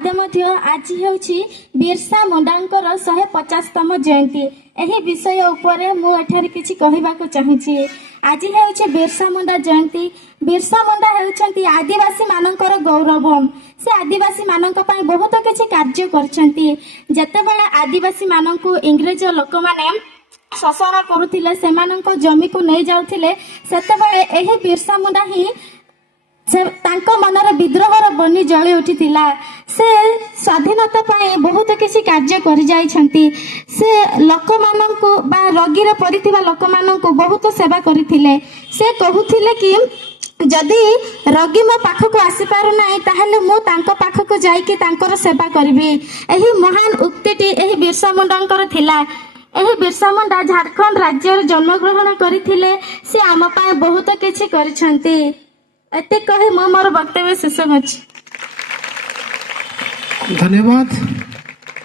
बादे आज ହେଉଛି बिरसा मुंडांकर 150तम जयंती। एही विषय उपरे मु एठारे किछि कहिबाको चाहूछि। आज ହେଉଛି बिरसा मुंडा जयंती। बिरसा मुंडा हेउछंती आदिवासी मानकर गौरव। से आदिवासी मानक पई बहुत किछि कार्य करछंती। जेतेबेले आदिवासी मानकु इंग्रेज लोक माने शासन करुथिले, सेमानक जमी को नै जाउथिले, सेतेबेले एही बिरसा मुंडा ही से तांको मनर विद्रोहर बनी जली उठिथिला। से स्वाधीनता पाए बहुत किसी कार्य करि जाइछंती। से लोक माननकु बा रोगी पड़िथिबा लोक माननकु बहुत सेवा करिथिले। से कहूथिले कि जदि रोगी मो पाखक आसी पारु नाही ताहले मु तांको पाखक जाइके तांकर सेवा करबी। एही महान उक्तिटी एही बिरसा मुंडांकर थिला। एही बिरसा मुंडा झारखंड राज्य जन्म ग्रहण करिथिले। से आम पाए बहुत किछि करिछंती। एते कहे मोर वक्तव्य शेष होछि। धन्यवाद।